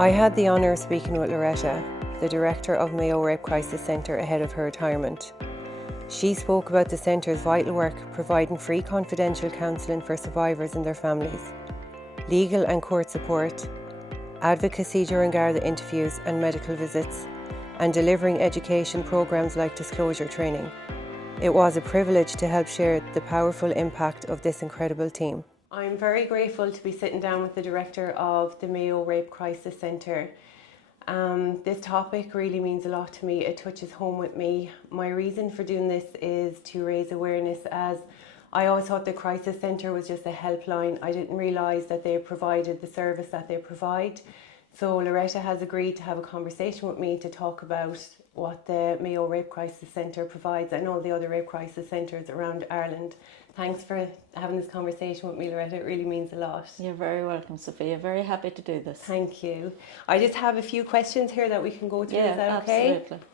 I had the honour of speaking with Loretta, the director of Mayo Rape Crisis Centre, ahead of her retirement. She spoke about the centre's vital work providing free confidential counselling for survivors and their families, legal and court support, advocacy during Garda interviews and medical visits, and delivering education programmes like disclosure training. It was a privilege to help share the powerful impact of this incredible team. I'm very grateful to be sitting down with the director of the Mayo Rape Crisis Centre. This topic really means a lot to me. It touches home with me. My reason for doing this is to raise awareness, as I always thought the crisis centre was just a helpline. I didn't realise that they provided the service that they provide. So Loretta has agreed to have a conversation with me to talk about what the Mayo Rape Crisis Centre provides and all the other rape crisis centres around Ireland. Thanks for having this conversation with me, Loretta. It really means a lot. You're very welcome, Sophia. Very happy to do this. Thank you. I just have a few questions here that we can go through. Yeah, is that okay? Absolutely.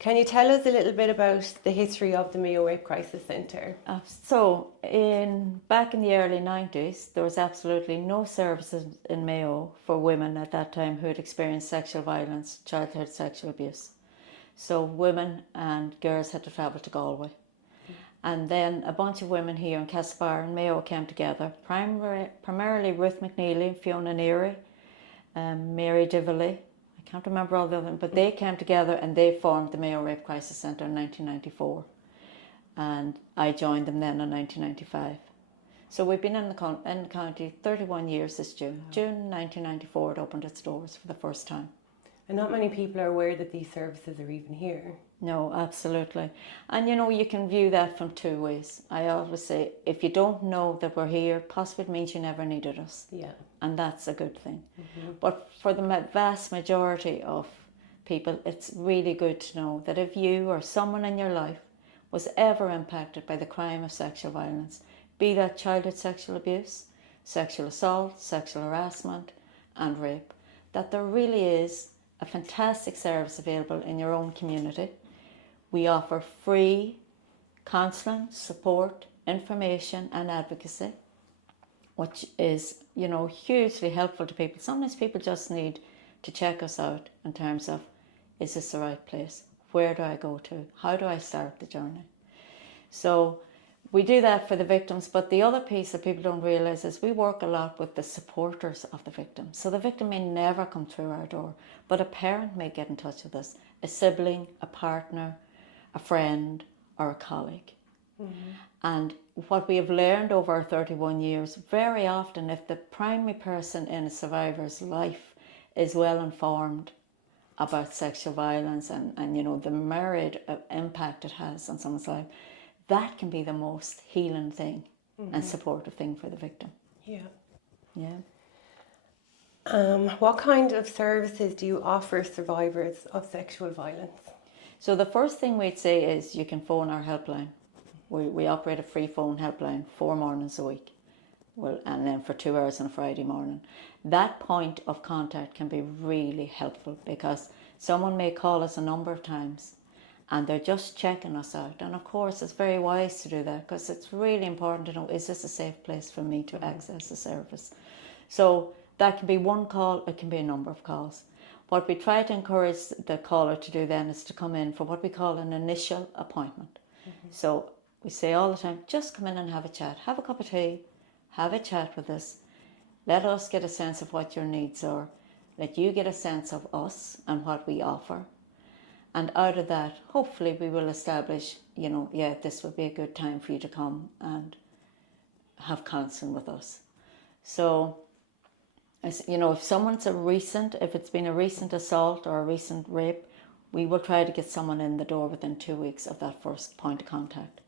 Can you tell us a little bit about the history of the Mayo Rape Crisis Centre? Back in the early 90s, there was absolutely no services in Mayo for women at that time who had experienced sexual violence, childhood sexual abuse. So women and girls had to travel to Galway. And then a bunch of women here in Castlebar and Mayo came together, primarily Ruth McNeely and Fiona Neary, Mary Dively. I can't remember all the other, but they came together and they formed the Mayo Rape Crisis Centre in 1994. And I joined them then in 1995. So we've been in the county 31 years this June. June 1994 it opened its doors for the first time. And not many people are aware that these services are even here. No, absolutely. And you can view that from two ways. I always say, if you don't know that we're here, possibly it means you never needed us. Yeah. And that's a good thing. Mm-hmm. But for the vast majority of people, it's really good to know that if you or someone in your life was ever impacted by the crime of sexual violence, be that childhood sexual abuse, sexual assault, sexual harassment, and rape, that there really is a fantastic service available in your own community. We offer free counselling, support, information and advocacy, which is, hugely helpful to people. Sometimes people just need to check us out in terms of, is this the right place? Where do I go to? How do I start the journey? So we do that for the victims, but the other piece that people don't realise is we work a lot with the supporters of the victim. So the victim may never come through our door, but a parent may get in touch with us, a sibling, a partner, a friend, or a colleague. Mm-hmm. And what we have learned over our 31 years, very often if the primary person in a survivor's life is well informed about sexual violence and the myriad of impact it has on someone's life, that can be the most healing thing. Mm-hmm. And supportive thing for the victim. Yeah. Yeah. What kind of services do you offer survivors of sexual violence? So the first thing we'd say is you can phone our helpline. We operate a free phone helpline 4 mornings a week. And then for 2 hours on a Friday morning. That point of contact can be really helpful because someone may call us a number of times and they're just checking us out. And of course, it's very wise to do that because it's really important to know, is this a safe place for me to access the service? So that can be one call, it can be a number of calls. What we try to encourage the caller to do then is to come in for what we call an initial appointment. Mm-hmm. So we say all the time, just come in and have a chat. Have a cup of tea, have a chat with us. Let us get a sense of what your needs are. Let you get a sense of us and what we offer. And out of that, hopefully we will establish, this would be a good time for you to come and have counselling with us. So, if it's been a recent assault or a recent rape, we will try to get someone in the door within 2 weeks of that first point of contact.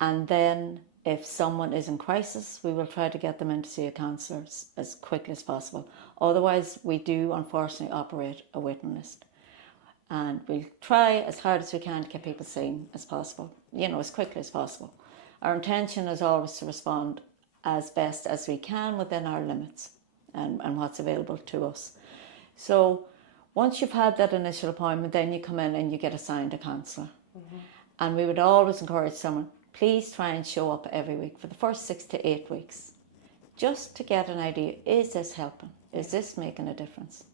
And then if someone is in crisis, we will try to get them in to see a counsellor as quickly as possible. Otherwise, we do unfortunately operate a waiting list. And we'll try as hard as we can to get people seen as possible, as quickly as possible. Our intention is always to respond as best as we can within our limits and what's available to us. So once you've had that initial appointment, then you come in and you get assigned a counsellor. Mm-hmm. And we would always encourage someone, please try and show up every week for the first 6 to 8 weeks, just to get an idea, is this helping? Is this making a difference?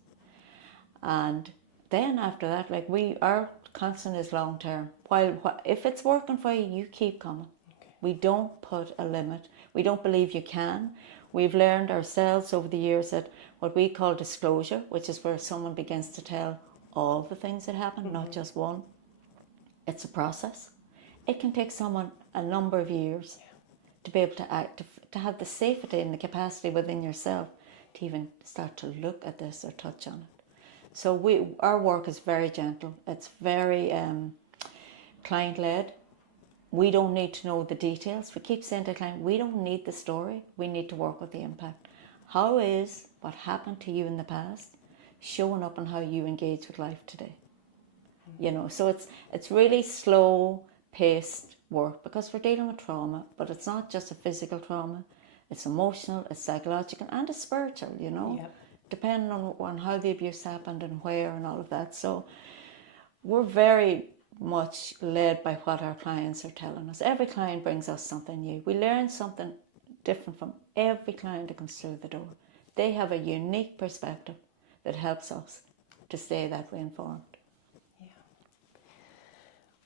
And then after that, like our constant is long term. If it's working for you, you keep coming. Okay. We don't put a limit. We don't believe you can. We've learned ourselves over the years that what we call disclosure, which is where someone begins to tell all the things that happen, not just one. It's a process. It can take someone a number of years to be able to act, to have the safety and the capacity within yourself to even start to look at this or touch on it. So our work is very gentle. It's very client-led. We don't need to know the details. We keep saying to the client, we don't need the story. We need to work with the impact. How is what happened to you in the past showing up in how you engage with life today? You know, so it's really slow-paced work because we're dealing with trauma, but it's not just a physical trauma. It's emotional, it's psychological, and it's spiritual, you know, depending on how the abuse happened and where and all of that. So we're very much led by what our clients are telling us. Every client brings us something new. We learn something different from every client that comes through the door. They have a unique perspective that helps us to stay that way informed. Yeah.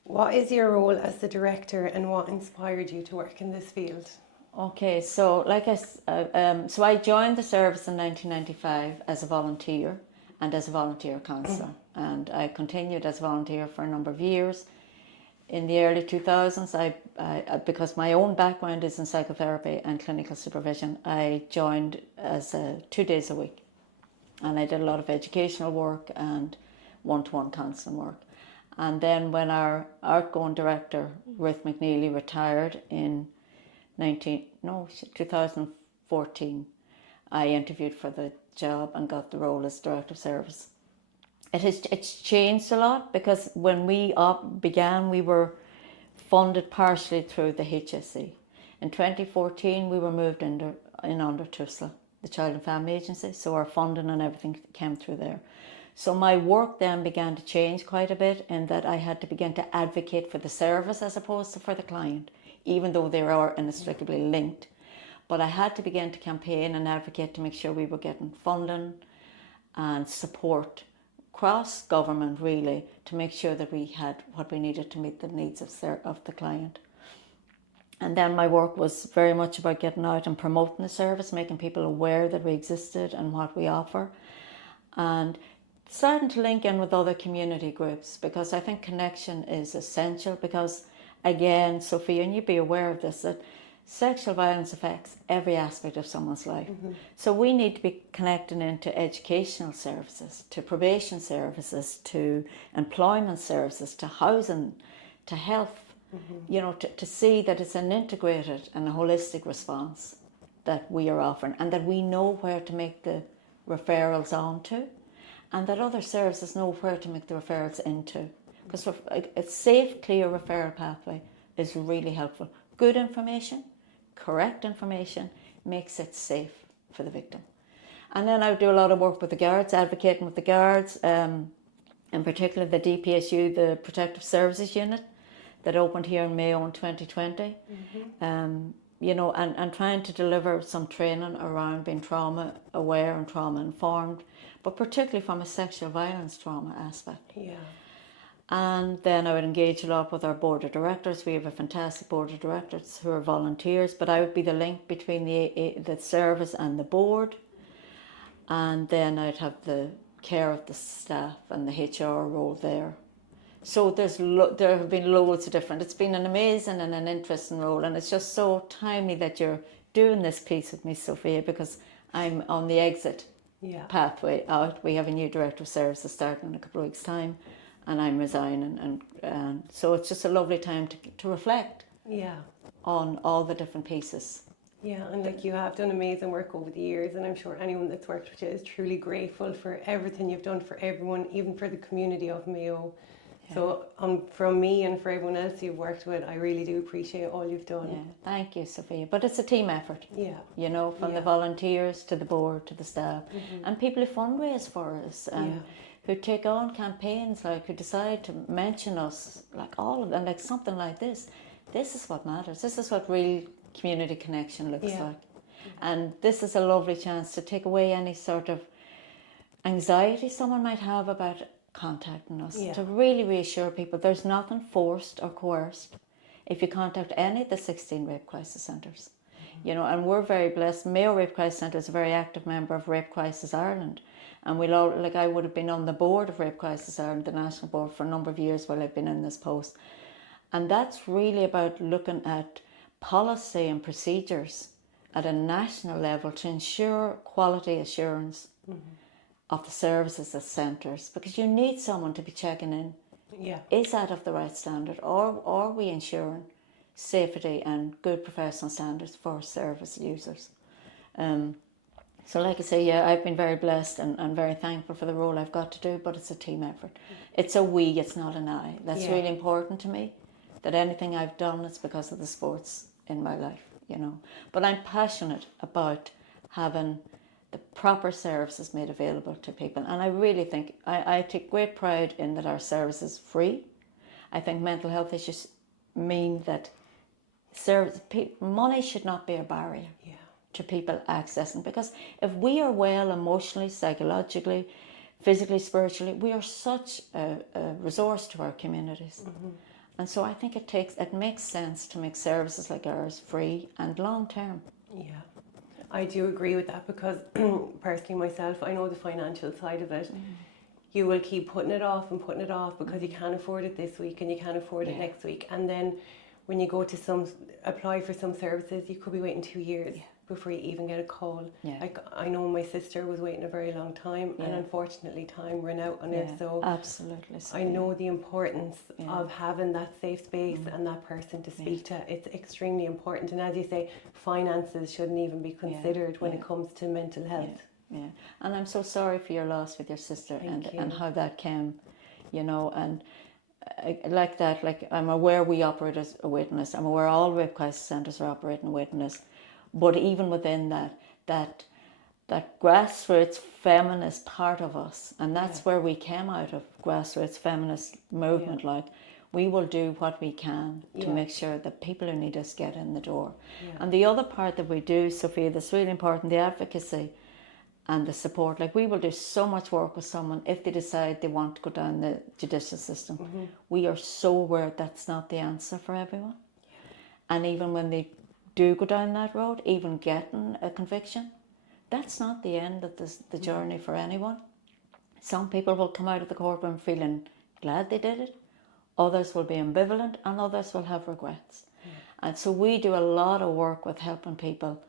What is your role as the director and what inspired you to work in this field? Okay, so so I joined the service in 1995 as a volunteer and as a volunteer counsellor, and I continued as a volunteer for a number of years. In the early 2000s, I because my own background is in psychotherapy and clinical supervision, I joined as 2 days a week, and I did a lot of educational work and one-to-one counselling work. And then when our outgoing director, Ruth McNeely, retired in 2014, I interviewed for the job and got the role as director of service. It's changed a lot because when we began, we were funded partially through the HSE. In 2014, we were moved in under TUSLA, the Child and Family Agency, so our funding and everything came through there. So my work then began to change quite a bit in that I had to begin to advocate for the service as opposed to for the client, even though they are inextricably linked. But I had to begin to campaign and advocate to make sure we were getting funding and support across government, really, to make sure that we had what we needed to meet the needs of the client. And then my work was very much about getting out and promoting the service, making people aware that we existed and what we offer, and starting to link in with other community groups, because I think connection is essential. Because again, Sophia, and you'd be aware of this, that sexual violence affects every aspect of someone's life. So we need to be connecting into educational services, to probation services, to employment services, to housing, to health, you know, to see that it's an integrated and a holistic response that we are offering, and that we know where to make the referrals on to, and that other services know where to make the referrals into. Because a safe, clear referral pathway is really helpful. Good information, correct information makes it safe for the victim. And then I would do a lot of work with the guards, advocating with the guards, in particular the DPSU, the Protective Services Unit that opened here in Mayo in 2020. You know, and trying to deliver some training around being trauma aware and trauma informed, but particularly from a sexual violence trauma aspect. Yeah. And then I would engage a lot with our board of directors. We have a fantastic board of directors who are volunteers, but I would be the link between the service and the board. And then I'd have the care of the staff and the HR role there. So there have been loads of different. It's been an amazing and an interesting role, and it's just so timely that you're doing this piece with me, Sophia, because I'm on the exit pathway out. We have a new director of services starting in a couple of weeks' time, and I'm resigning, and so it's just a lovely time to reflect on all the different pieces. Yeah, and like you have done amazing work over the years, and I'm sure anyone that's worked with you is truly grateful for everything you've done for everyone, even for the community of Mayo. So from me and for everyone else you've worked with, I really do appreciate all you've done. Yeah, thank you, Sophia. But it's a team effort. Yeah. You know, from the volunteers to the board to the staff, and people who fundraise for us, and who take on campaigns, like who decide to mention us, like all of them, like something like this. This is what matters. This is what real community connection looks like. And this is a lovely chance to take away any sort of anxiety someone might have about contacting us, Yeah. to really reassure people there's nothing forced or coerced if you contact any of the 16 rape crisis centres. You know, and we're very blessed. Mayo Rape Crisis Centre is a very active member of Rape Crisis Ireland, and I would have been on the board of Rape Crisis Ireland, the national board, for a number of years while I've been in this post. And that's really about looking at policy and procedures at a national level to ensure quality assurance of the services at centres, because you need someone to be checking in. Yeah. Is that of the right standard, or are we ensuring safety and good professional standards for service users? So like I say, yeah, I've been very blessed and very thankful for the role I've got to do, but it's a team effort. It's a we, it's not an I. That's really important to me, that anything I've done is because of the sports in my life, you know. But I'm passionate about having the proper services made available to people. And I really think, I take great pride in that our service is free. I think mental health issues mean that money should not be a barrier to people accessing, because if we are well emotionally, psychologically, physically, spiritually, we are such a resource to our communities. And so I think it makes sense to make services like ours free and long term. Yeah, I do agree with that, because personally myself, I know the financial side of it. You will keep putting it off because you can't afford it this week and you can't afford it next week. And then when you go to apply for some services, you could be waiting 2 years before you even get a call. Like, I know my sister was waiting a very long time, and unfortunately time ran out on her. So absolutely, I know the importance of having that safe space and that person to speak to. It's extremely important. And as you say, finances shouldn't even be considered when it comes to mental health. Yeah, and I'm so sorry for your loss with your sister and how that came, you know. And like that, like, I'm aware we operate as a witness. I'm aware all rape crisis centres are operating a witness. But even within that grassroots feminist part of us, and that's where we came out of, grassroots feminist movement, like, we will do what we can to make sure that people who need us get in the door. And the other part that we do, Sophia, that's really important, the advocacy and the support. Like, we will do so much work with someone if they decide they want to go down the judicial system. We are so aware that's not the answer for everyone. And even when they do go down that road, even getting a conviction, that's not the end of the journey for anyone. Some people will come out of the courtroom feeling glad they did it, others will be ambivalent, and others will have regrets. And so we do a lot of work with helping people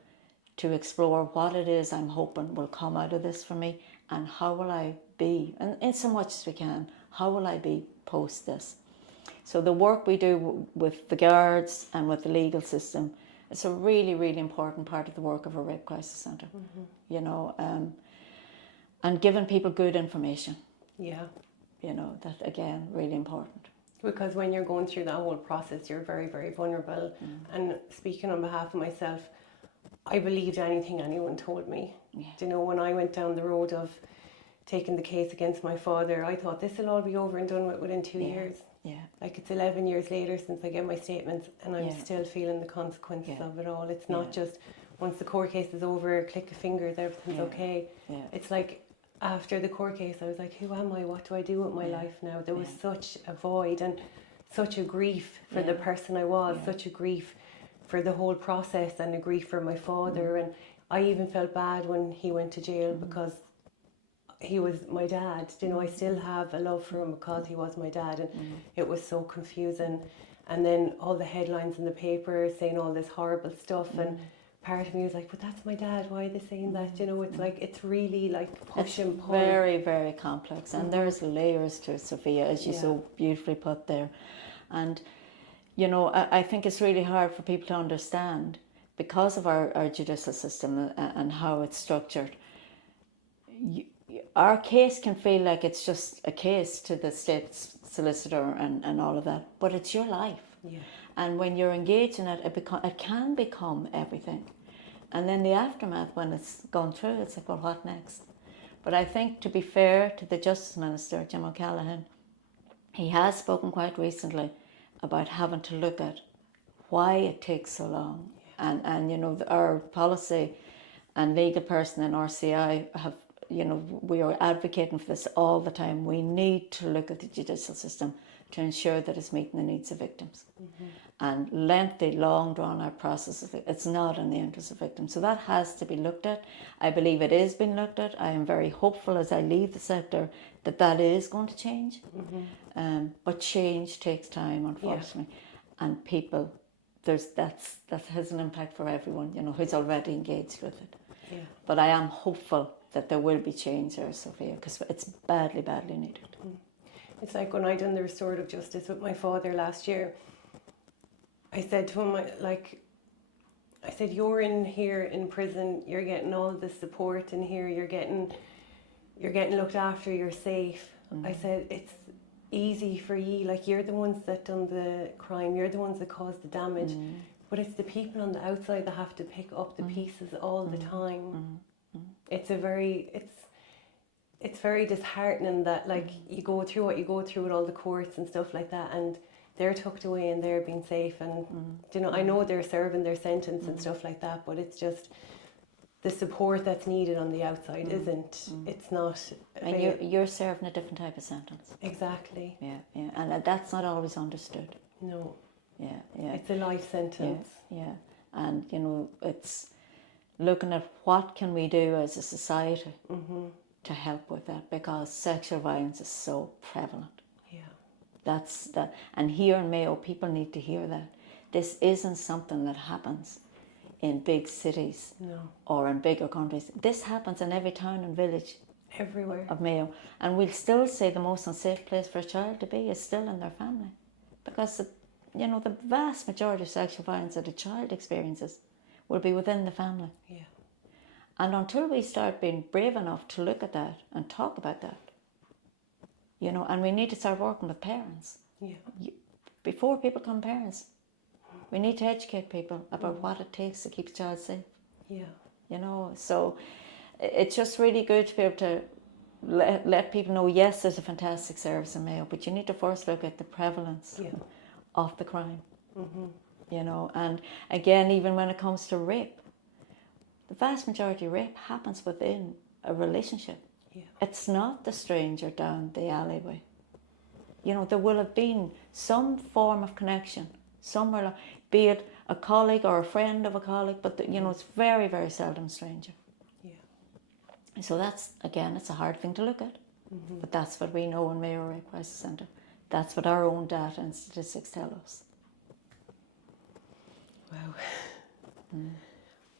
to explore what it is I'm hoping will come out of this for me, and how will I be, and in so much as we can, how will I be post this. So the work we do with the guards and with the legal system, it's a really, really important part of the work of a rape crisis centre, you know, and giving people good information. Yeah. You know, that, again, really important. Because when you're going through that whole process, you're very, very vulnerable. And speaking on behalf of myself, I believed anything anyone told me. You know, when I went down the road of taking the case against my father, I thought this will all be over and done with within 2 years. Like, it's 11 years later since I get my statements, and I'm still feeling the consequences of it all. It's not just once the court case is over, click a finger, that everything's okay. It's like, after the court case, I was like, who am I? What do I do with my life now? There was such a void and such a grief for the person I was, such a grief for the whole process, and a grief for my father. And I even felt bad when he went to jail, because he was my dad. You know, I still have a love for him because he was my dad, and it was so confusing. And then all the headlines in the paper saying all this horrible stuff, and part of me was like, but that's my dad, why are they saying that? You know, it's like, it's really like push and pull. Very, very complex, and there's layers to it, Sophia, as you so beautifully put there. And you know, I think it's really hard for people to understand, because of our judicial system and how it's structured. Our case can feel like it's just a case to the state solicitor and all of that, but it's your life. And when you're engaged in it, it can become everything. And then the aftermath, when it's gone through, it's like, well, what next? But I think, to be fair to the Justice Minister, Jim O'Callaghan, he has spoken quite recently about having to look at why it takes so long. And you know, our policy and legal person in RCI have we are advocating for this all the time. We need to look at the judicial system to ensure that it's meeting the needs of victims. And lengthy, long drawn out processes, it's not in the interest of victims. So that has to be looked at. I believe it is being looked at. I am very hopeful as I leave the sector that is going to change. But change takes time, unfortunately. And people, that has an impact for everyone, who's already engaged with it. But I am hopeful that there will be change there, Sophia, because it's badly, badly needed. It's like when I done the restorative justice with my father last year, I said to him, I said, you're in here in prison, you're getting all the support in here, you're getting looked after, you're safe. I said, it's easy for you, like you're the ones that done the crime, you're the ones that caused the damage, but it's the people on the outside that have to pick up the pieces all the time. It's very disheartening that you go through what you go through with all the courts and stuff like that, and they're tucked away and they're being safe, and I know they're serving their sentence and stuff like that, but it's just the support that's needed on the outside it's not. And you're serving a different type of sentence. Exactly. Yeah, and that's not always understood. No. Yeah. It's a life sentence. Yeah, and it's looking at what can we do as a society to help with that, because sexual violence is so prevalent. That's that, and here in Mayo, people need to hear that this isn't something that happens in big cities or in bigger countries. This happens in every town and village, everywhere of Mayo, and we'll still say the most unsafe place for a child to be is still in their family, because the vast majority of sexual violence that a child experiences will be within the family. And until we start being brave enough to look at that and talk about that, and we need to start working with parents. Before people become parents, we need to educate people about what it takes to keep a child safe. So it's just really good to be able to let people know, yes, there's a fantastic service in Mayo, but you need to first look at the prevalence of the crime. And again, even when it comes to rape, the vast majority of rape happens within a relationship. It's not the stranger down the alleyway. There will have been some form of connection somewhere, be it a colleague or a friend of a colleague, but it's very, very seldom a stranger. So that's, again, it's a hard thing to look at, but that's what we know in Mayo Rape Crisis Centre. That's what our own data and statistics tell us. Wow.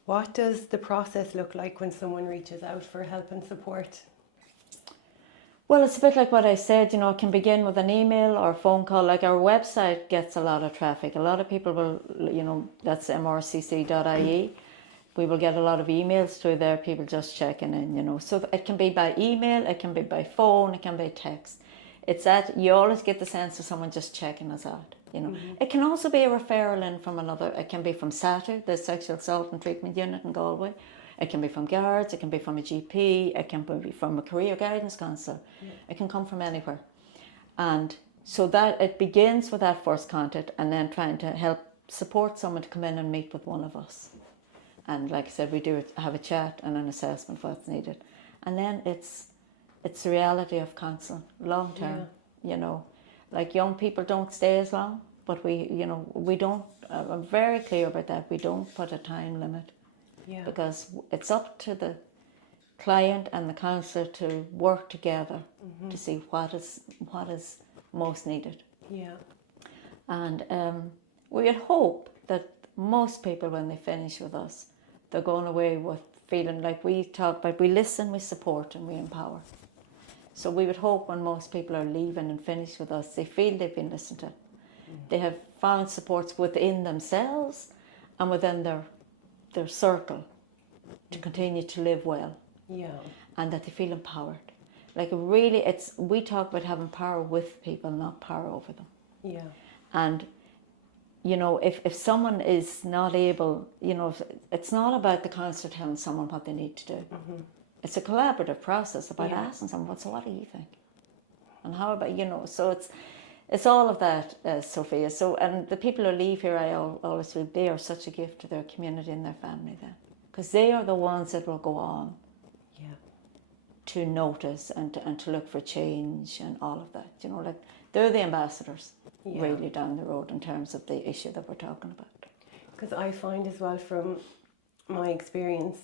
What does the process look like when someone reaches out for help and support? Well, it's a bit like what I said, it can begin with an email or a phone call. Like our website gets a lot of traffic. A lot of people will, that's mrcc.ie. We will get a lot of emails through there, people just checking in, So it can be by email, it can be by phone, it can be text. It's that you always get the sense of someone just checking us out, It can also be a referral in from another. It can be from SATER, the Sexual Assault and Treatment Unit in Galway. It can be from guards, it can be from a GP, it can be from a career guidance counsellor. It can come from anywhere. And so that it begins with that first contact, and then trying to help support someone to come in and meet with one of us. And like I said, we do have a chat and an assessment of what's needed. And then it's the reality of counselling, long term, Like young people don't stay as long, but we don't, I'm very clear about that, we don't put a time limit. Because it's up to the client and the counsellor to work together to see what is most needed. And we would hope that most people, when they finish with us, they're going away with feeling like we talk about, we listen, we support, and we empower. So we would hope when most people are leaving and finished with us, they feel they've been listened to. They have found supports within themselves and within their circle to continue to live well, and that they feel empowered. Like really, we talk about having power with people, not power over them. And if someone is not able, it's not about the counsellor telling someone what they need to do. It's a collaborative process about asking someone, so what do you think? And how about, so it's all of that, Sophia. So, and the people who leave here, I always feel they are such a gift to their community and their family then. Because they are the ones that will go on. to notice and to look for change and all of that. You know, like they're the ambassadors really down the road in terms of the issue that we're talking about. Because I find as well from my experience,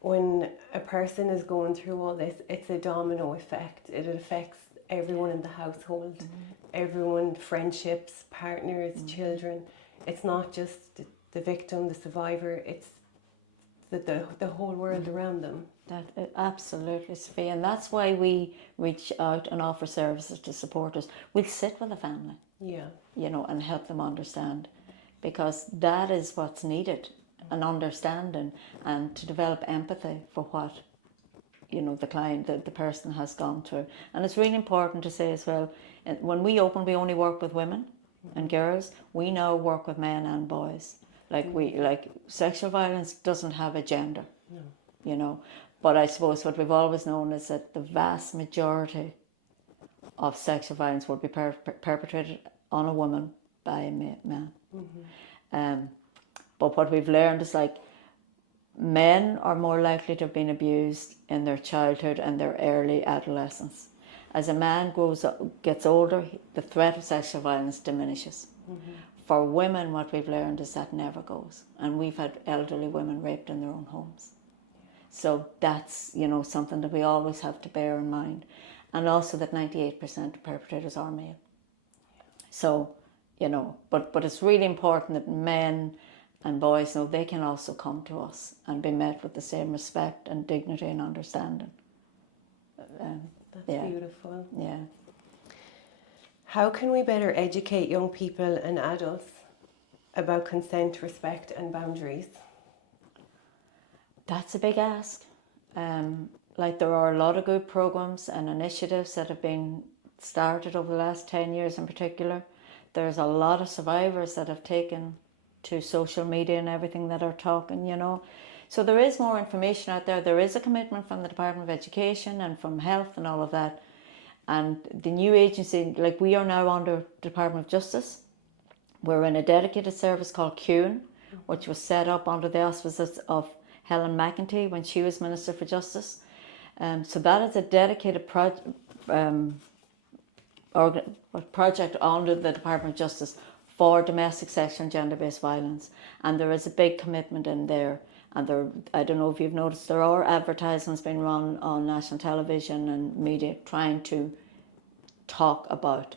when a person is going through all this, it's a domino effect. It affects everyone in the household, everyone, friendships, partners, children. It's not just the victim, the survivor, it's the whole world around them. Absolutely, Sophia, and that's why we reach out and offer services to supporters. We'll sit with the family, you know, and help them understand, because that is what's needed, an understanding, and to develop empathy for what, you know, the client, the person has gone through. And it's really important to say as well, when we open, we only work with women and girls. We now work with men and boys. Like sexual violence doesn't have a gender, you know. But I suppose what we've always known is that the vast majority of sexual violence will be perpetrated on a woman by a man. But what we've learned is, like, men are more likely to have been abused in their childhood and their early adolescence. As a man gets older, the threat of sexual violence diminishes. For women, what we've learned is that never goes. And we've had elderly women raped in their own homes. So that's, you know, something that we always have to bear in mind. And also that 98% of perpetrators are male. So, you know, but it's really important that men and boys know they can also come to us and be met with the same respect and dignity and understanding. That's beautiful. Yeah. How can we better educate young people and adults about consent, respect and boundaries? That's a big ask. Like, there are a lot of good programs and initiatives that have been started over the last 10 years in particular. There's a lot of survivors that have taken to social media and everything that are talking, you know. So there is more information out there. There is a commitment from the Department of Education and from Health and all of that. And the new agency, like, we are now under Department of Justice. We're in a dedicated service called CUNE, which was set up under the auspices of Helen McEntee when she was Minister for Justice. So that is a dedicated project under the Department of Justice for domestic, sexual and gender-based violence. And there is a big commitment in there. And there, I don't know if you've noticed, there are advertisements being run on national television and media trying to talk about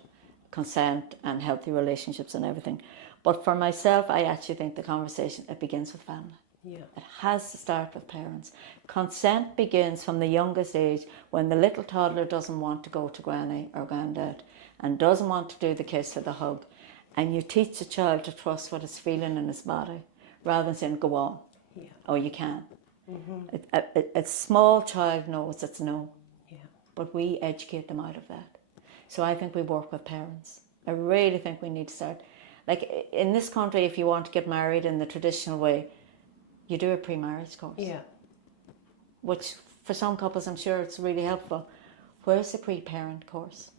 consent and healthy relationships and everything. But for myself, I actually think the conversation, it begins with family. It has to start with parents. Consent begins from the youngest age, when the little toddler doesn't want to go to granny or granddad and doesn't want to do the kiss or the hug. And you teach the child to trust what it's feeling in his body, rather than saying, go on, oh, you can. A small child knows it's no, but we educate them out of that. So I think we work with parents. I really think we need to start. Like, in this country, if you want to get married in the traditional way, you do a pre-marriage course. Which for some couples, I'm sure it's really helpful. Where's the pre-parent course?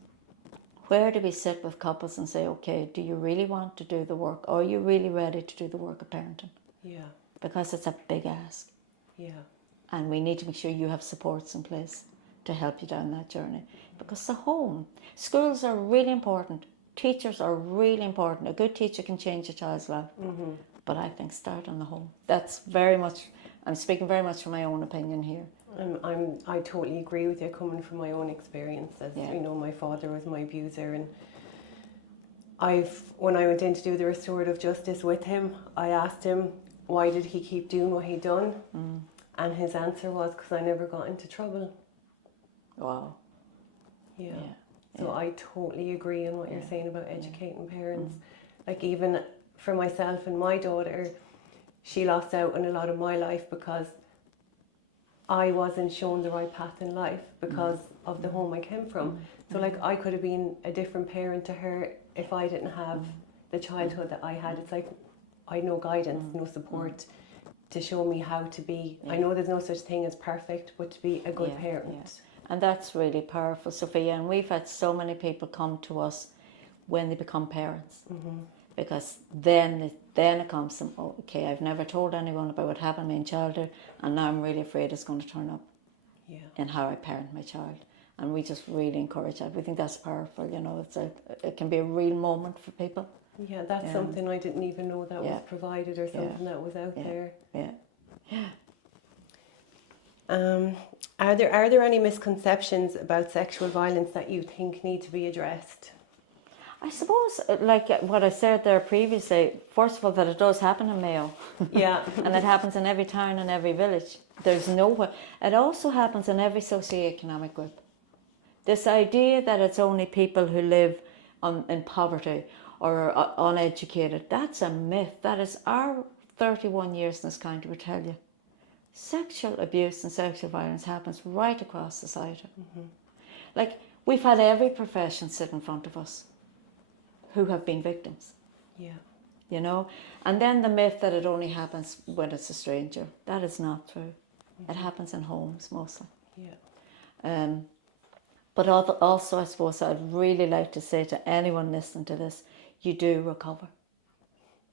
Where do we sit with couples and say, okay, do you really want to do the work? Are you really ready to do the work of parenting? Because it's a big ask. And we need to make sure you have supports in place to help you down that journey. Because the home, schools are really important. Teachers are really important. A good teacher can change a child's life. But I think start in the home. That's very much, I'm speaking very much from my own opinion here. I totally agree with you, coming from my own experience. As you know, my father was my abuser, and when I went in to do the restorative justice with him, I asked him, why did he keep doing what he'd done? And his answer was, because I never got into trouble. Wow. So I totally agree on what you're saying about educating parents. Like, even for myself and my daughter, she lost out on a lot of my life because I wasn't shown the right path in life because of the home I came from. So, like, I could have been a different parent to her if I didn't have the childhood that I had. It's like I had no guidance, no support to show me how to be. I know there's no such thing as perfect, but to be a good parent. And that's really powerful, Sophia. And we've had so many people come to us when they become parents. Because then it comes to, okay, I've never told anyone about what happened to me in childhood, and now I'm really afraid it's going to turn up. in how I parent my child. And we just really encourage that. We think that's powerful, you know, it can be a real moment for people. Yeah, that's something I didn't even know that was provided, or something that was out there. Yeah. Are there any misconceptions about sexual violence that you think need to be addressed? I suppose, like what I said there previously, first of all, that it does happen in Mayo. Yeah. And it happens in every town and every village. There's nowhere. It also happens in every socioeconomic group. This idea that it's only people who live in poverty or are uneducated, that's a myth. That is our 31 years in this country will tell you. Sexual abuse and sexual violence happens right across society. Like, we've had every profession sit in front of us who have been victims. Yeah. You know? And then the myth that it only happens when it's a stranger. That is not true. It happens in homes mostly. Yeah. But also, I suppose, I'd really like to say to anyone listening to this, you do recover.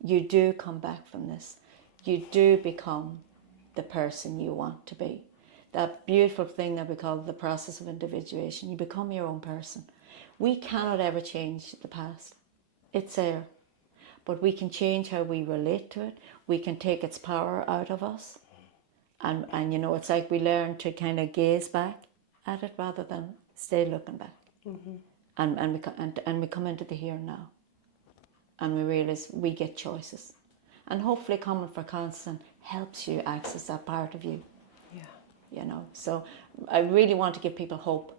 You do come back from this. You do become the person you want to be. That beautiful thing that we call the process of individuation. You become your own person. We cannot ever change the past. It's there. But we can change how we relate to it. We can take its power out of us. And you know, it's like we learn to kind of gaze back at it rather than stay looking back. And we come into the here and now. And we realise we get choices. And hopefully coming for counselling helps you access that part of you. Yeah. You know, so I really want to give people hope.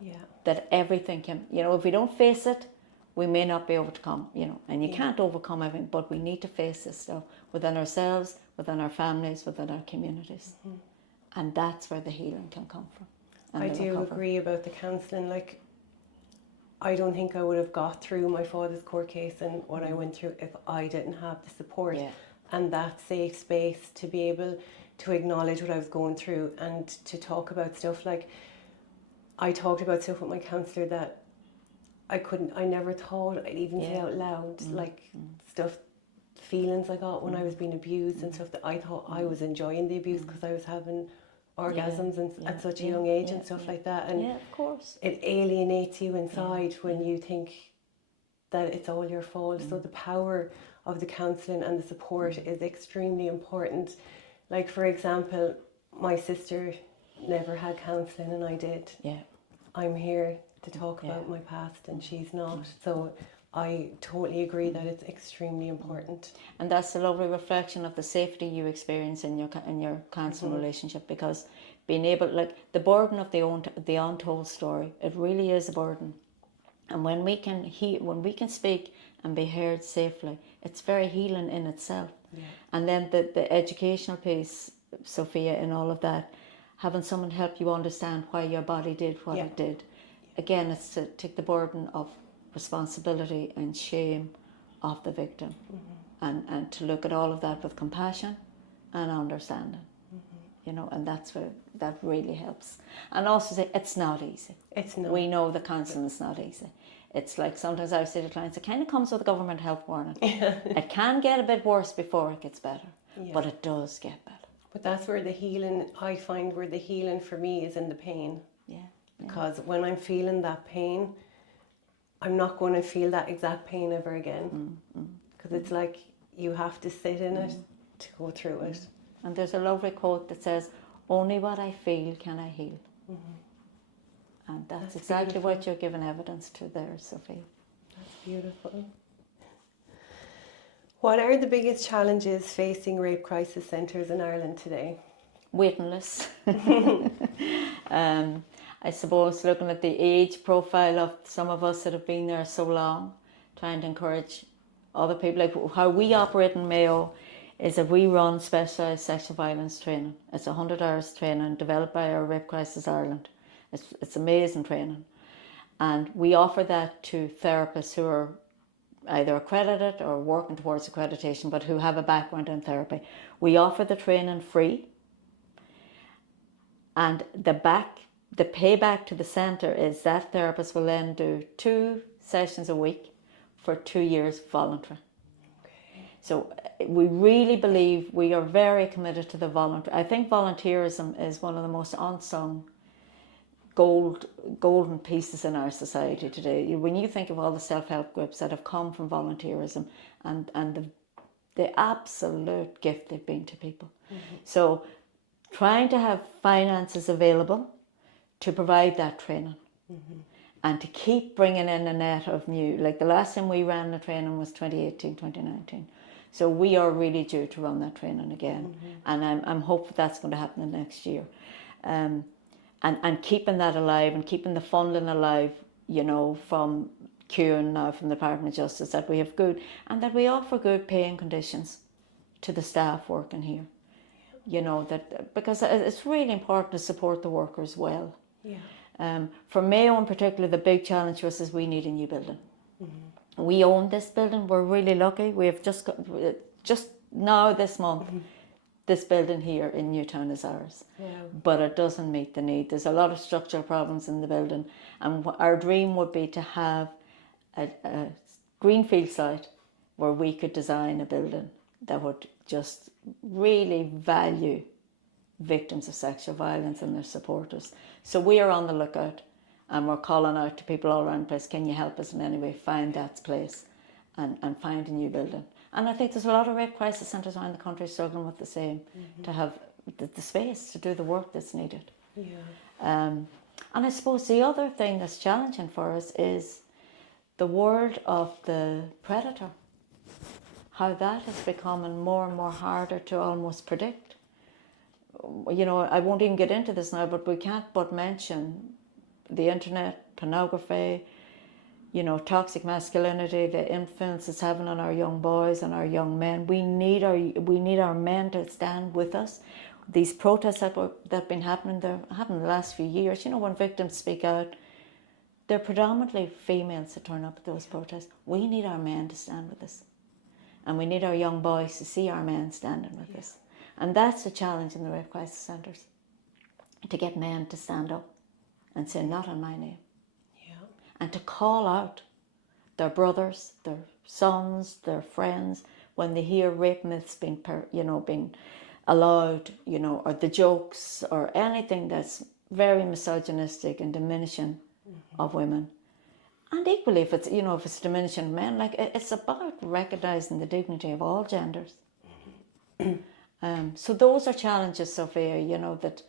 Yeah. That everything can, you know, if we don't face it, we may not be able to come, you know, and you can't overcome everything, but we need to face this stuff within ourselves, within our families, within our communities. And that's where the healing can come from. I do agree about the counselling. Like, I don't think I would have got through my father's court case and what I went through if I didn't have the support and that safe space to be able to acknowledge what I was going through and to talk about stuff. Like, I talked about stuff with my counsellor that I never thought I'd even say out loud, like stuff, feelings I got when I was being abused and stuff that I thought I was enjoying the abuse because I was having orgasms at such a young age and stuff like that. And of course. It alienates you inside when you think that it's all your fault. So the power of the counselling and the support is extremely important. Like, for example, my sister never had counselling and I did. Yeah. I'm here to talk about my past and she's not. So I totally agree that it's extremely important. And that's a lovely reflection of the safety you experience in your counselling relationship, because being able, like, the burden of the untold story, it really is a burden. And when we can speak and be heard safely, it's very healing in itself. Yeah. And then the educational piece, Sophia, in all of that, having someone help you understand why your body did what it did. Again, it's to take the burden of responsibility and shame of the victim, and to look at all of that with compassion and understanding. You know, and that's where that really helps. And also say it's not easy. It's not. We know the counselling is not easy. It's like sometimes I say to clients, it kind of comes with a government health warning. It can get a bit worse before it gets better, but it does get better. But that's where the healing, I find where the healing for me is in the pain. Because when I'm feeling that pain, I'm not going to feel that exact pain ever again. Because it's like you have to sit in it to go through it. And there's a lovely quote that says, only what I feel can I heal. And that's exactly beautiful. What you're giving evidence to there, Sophie. That's beautiful. What are the biggest challenges facing rape crisis centres in Ireland today? Waiting lists. I suppose looking at the age profile of some of us that have been there so long, trying to encourage other people. Like how we operate in Mayo is that we run specialised sexual violence training. It's 100 hours training developed by our Rape Crisis Ireland. It's amazing training. And we offer that to therapists who are either accredited or working towards accreditation, but who have a background in therapy. We offer the training free. And the payback to the centre is that therapist will then do 2 sessions a week for 2 years voluntary. So we really believe, we are very committed to the volunteer. I think volunteerism is one of the most unsung golden pieces in our society today. When you think of all the self-help groups that have come from volunteerism and the absolute gift they've been to people. So trying to have finances available to provide that training and to keep bringing in a net of new, like the last time we ran the training was 2018, 2019. So we are really due to run that training again. And I'm hopeful that's going to happen the next year. And keeping that alive and keeping the funding alive, you know, from Kieran now, from the Department of Justice, that we have good, and that we offer good paying conditions to the staff working here. You know, that because it's really important to support the workers well. For Mayo in particular, the big challenge for us is we need a new building. We own this building. We're really lucky. We have just now this month, this building here in Newtown is ours. But it doesn't meet the need. There's a lot of structural problems in the building, and our dream would be to have a greenfield site where we could design a building that would just really value victims of sexual violence and their supporters. So we are on the lookout, and we're calling out to people all around the place, can you help us in any way find that place and find a new building? And I think there's a lot of rape crisis centres around the country struggling with the same, to have the space to do the work that's needed. And I suppose the other thing that's challenging for us is the world of the predator, how that is becoming more and more harder to almost predict. You know, I won't even get into this now, but we can't but mention the internet, pornography, you know, toxic masculinity, the influence it's having on our young boys and our young men. We need our men to stand with us. These protests that have been happening, they're happening the last few years. You know, when victims speak out, they're predominantly females that turn up at those protests. We need our men to stand with us. And we need our young boys to see our men standing with us. And that's the challenge in the rape crisis centres, to get men to stand up and say, not in my name. And to call out their brothers, their sons, their friends, when they hear rape myths being allowed, you know, or the jokes or anything that's very misogynistic and diminishing of women. And equally, if it's diminishing of men, like, it's about recognising the dignity of all genders. So those are challenges, Sophia, you know, that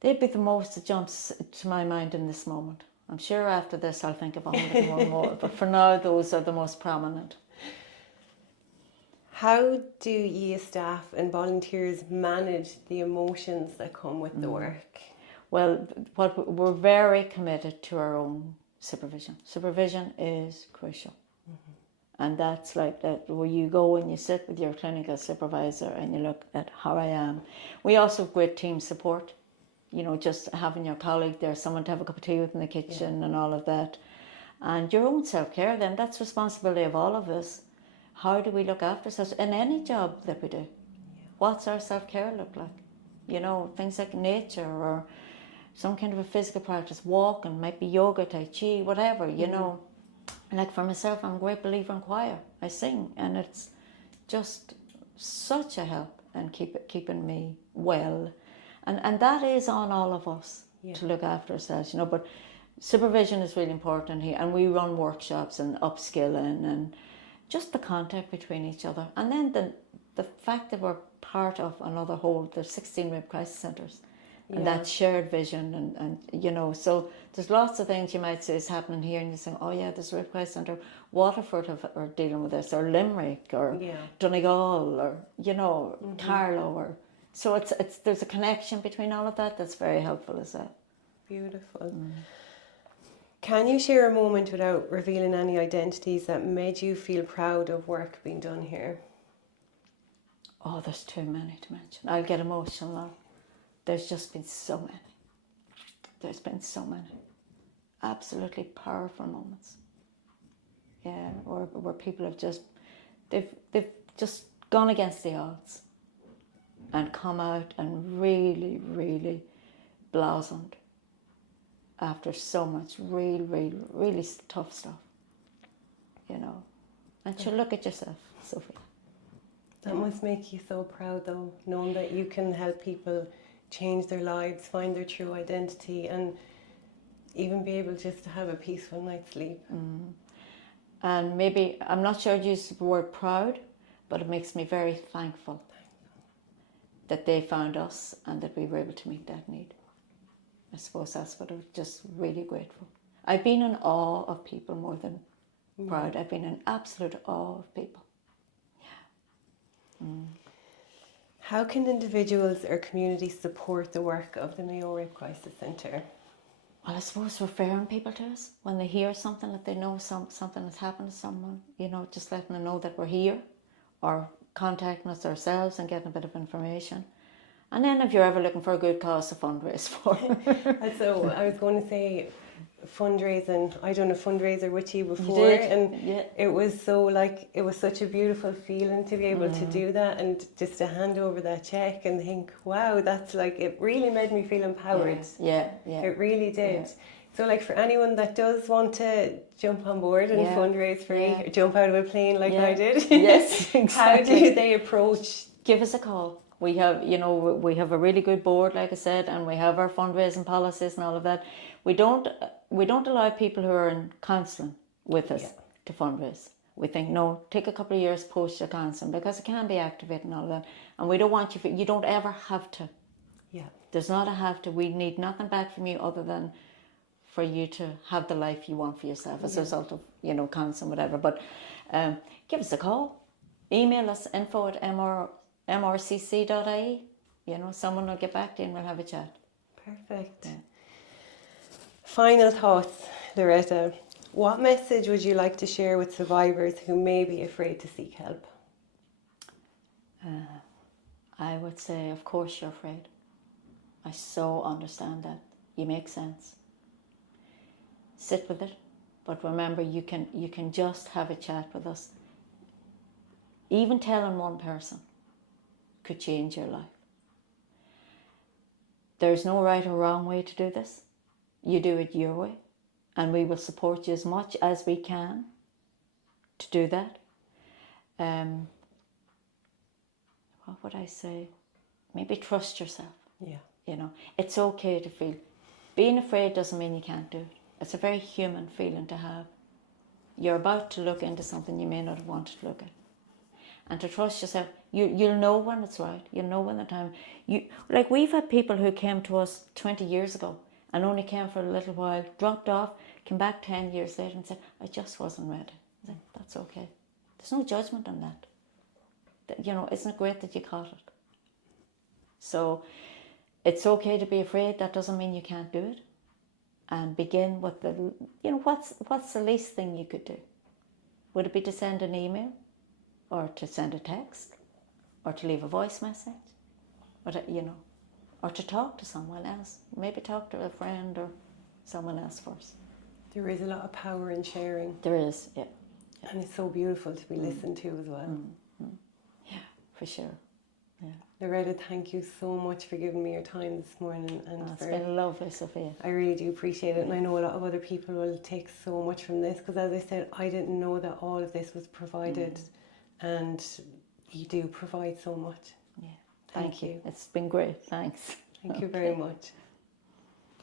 they'd be the most that jumps to my mind in this moment. I'm sure after this I'll think of 101 more, but for now those are the most prominent. How do you staff and volunteers manage the emotions that come with the work? Well, we're very committed to our own supervision. Supervision is crucial. And that's like that, where you go and you sit with your clinical supervisor and you look at how I am. We also have great team support. You know, just having your colleague there, someone to have a cup of tea with in the kitchen and all of that. And your own self-care then, that's responsibility of all of us. How do we look after ourselves in any job that we do? What's our self-care look like? You know, things like nature or some kind of a physical practice, walking, might be yoga, tai chi, whatever, you know. Like for myself, I'm a great believer in choir. I sing, and it's just such a help in keeping me well. And that is on all of us to look after ourselves, you know. But supervision is really important here, and we run workshops and upskilling and just the contact between each other. And then the fact that we're part of another whole, there's 16 rape crisis centres, and that shared vision, and you know, so there's lots of things you might say is happening here, and you say, oh yeah, there's a rape crisis centre, Waterford are dealing with this, or Limerick, or Donegal, or you know, Carlow, or so it's there's a connection between all of that that's very helpful as well. Beautiful. Can you share a moment without revealing any identities that made you feel proud of work being done here? Oh, there's too many to mention. I'll get emotional now. There's just been so many. There's been so many absolutely powerful moments. Yeah, where people have just they've just gone against the odds and come out and really, really blossomed after so much really tough stuff, you know. And so look at yourself. Sophia. That must make you so proud, though, knowing that you can help people change their lives, find their true identity, and even be able just to have a peaceful night's sleep. And maybe, I'm not sure I'd use the word proud, but it makes me very thankful that they found us and that we were able to meet that need. I suppose that's what I'm just really grateful. I've been in awe of people more than proud. I've been in absolute awe of people. How can individuals or communities support the work of the Mayo Rape Crisis Centre? Well, I suppose referring people to us when they hear something, that they know something has happened to someone, just letting them know that we're here, or contacting us ourselves and getting a bit of information. And then if you're ever looking for a good cause to fundraise for. So I was going to say fundraising. I done a fundraiser with you before, You did? and Yeah. it was such a beautiful feeling to be able to do that, and just to hand over that check and think, wow, that's it really made me feel empowered. Yeah. It really did. Yeah. So for anyone that does want to jump on board and fundraise for me, or jump out of a plane like I did, Yes, exactly. How do they approach? Give us a call. We have, we have a really good board, like I said, and we have our fundraising policies and all of that. We don't allow people who are in counselling with us to fundraise. We think, no, take a couple of years post your counselling, because it can be activated and all of that. And we don't want you don't ever have to. Yeah. There's not a have to. We need nothing back from you other than for you to have the life you want for yourself as a result of, counselling, whatever. But give us a call. Email us info@mrcc.ie. Someone will get back to you and we'll have a chat. Perfect. Yeah. Final thoughts, Loretta. What message would you like to share with survivors who may be afraid to seek help? I would say, of course you're afraid. I so understand that. You make sense. Sit with it, but remember, you can just have a chat with us. Even telling one person could change your life. There's no right or wrong way to do this. You do it your way, and we will support you as much as we can to do that. What would I say? Maybe trust yourself. Yeah. It's okay to feel. Being afraid doesn't mean you can't do it. It's a very human feeling to have. You're about to look into something you may not have wanted to look at. And to trust yourself, you'll know when it's right. You'll know when the time. We've had people who came to us 20 years ago and only came for a little while, dropped off, came back 10 years later and said, I just wasn't ready. I said, that's okay. There's no judgment on that. Isn't it great that you caught it? So it's okay to be afraid. That doesn't mean you can't do it. And begin with what's the least thing you could do? Would it be to send an email, or to send a text, or to leave a voice message, or to talk to someone else? Maybe talk to a friend or someone else first. There is a lot of power in sharing. There is, yeah. And it's so beautiful to be listened to as well. Yeah, for sure. Yeah. Loretta, thank you so much for giving me your time this morning. It's been lovely, Sophia. I really do appreciate it, and I know a lot of other people will take so much from this, because as I said, I didn't know that all of this was provided, and you do provide so much. Yeah, thank you. It's been great, thanks. Thank you very much.